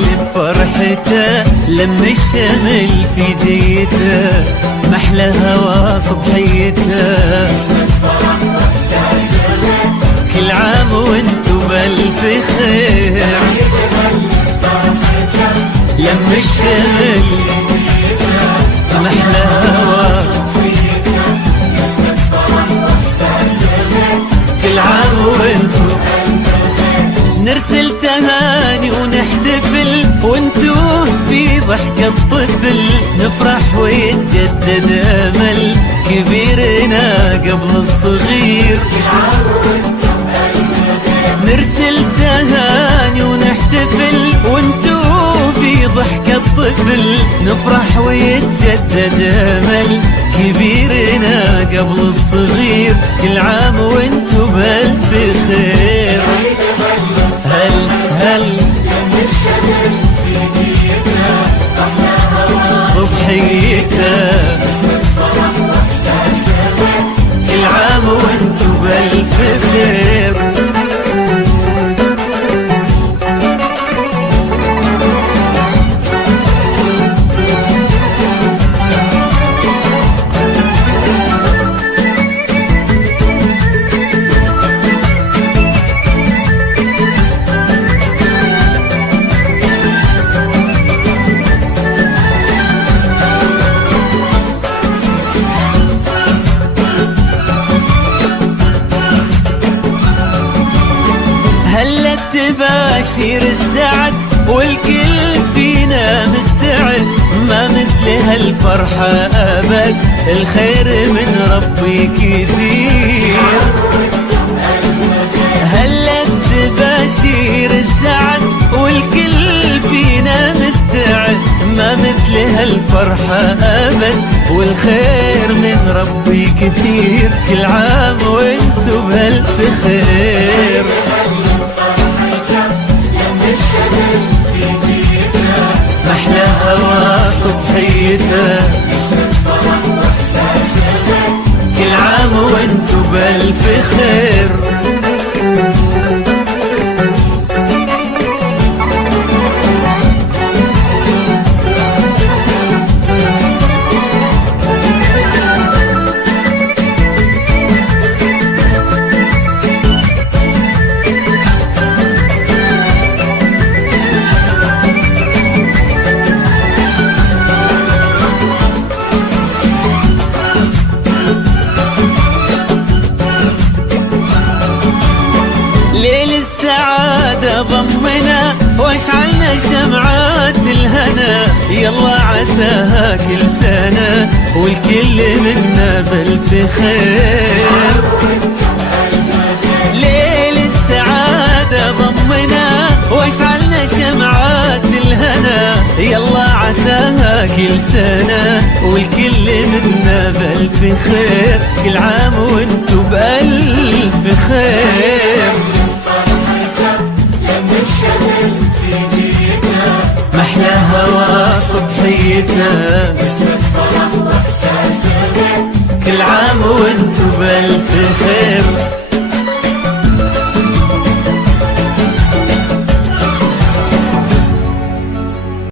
بفرحته، لم الشمل في جيته، محلى هوا صبحيته. كل عام وانتو بألف خير، لم الشمل محلى هوا، كل عام وانتو نرسل تهاني ونحتفل، وانتو في ضحكة طفل نفرح ويتجدد امل كبيرنا قبل الصغير. نرسل تهاني ونحتفل، وانتو في ضحكة طفل نفرح ويتجدد امل كبيرنا قبل الصغير. كل عام وانتو بألف خير. هل هل صبحيته، كل عام وانتو بألف خير. هلت تباشير السعد والكل فينا مستعد، ما مثل هالفرحة أبد، الخير من ربي كثير. هلت تباشير السعد والكل فينا مستعد، ما مثل هالفرحة أبد، والخير من ربي كثير. كل عام وانتو بألف خير. محلى هوا صبحيته، كل عام وانتو بألف خير. ليل السعادة ضمنا واشعلنا شمعات الهنا، يلا عساها كل سنة والكل منا بألف خير. ليل السعادة ضمنا واشعلنا شمعات الهنا، يلا عساها كل سنة والكل منا بألف خير. كل عام وانتو بألف خير. محلى هوا صبحيته، كل عام وانتو بألف خير.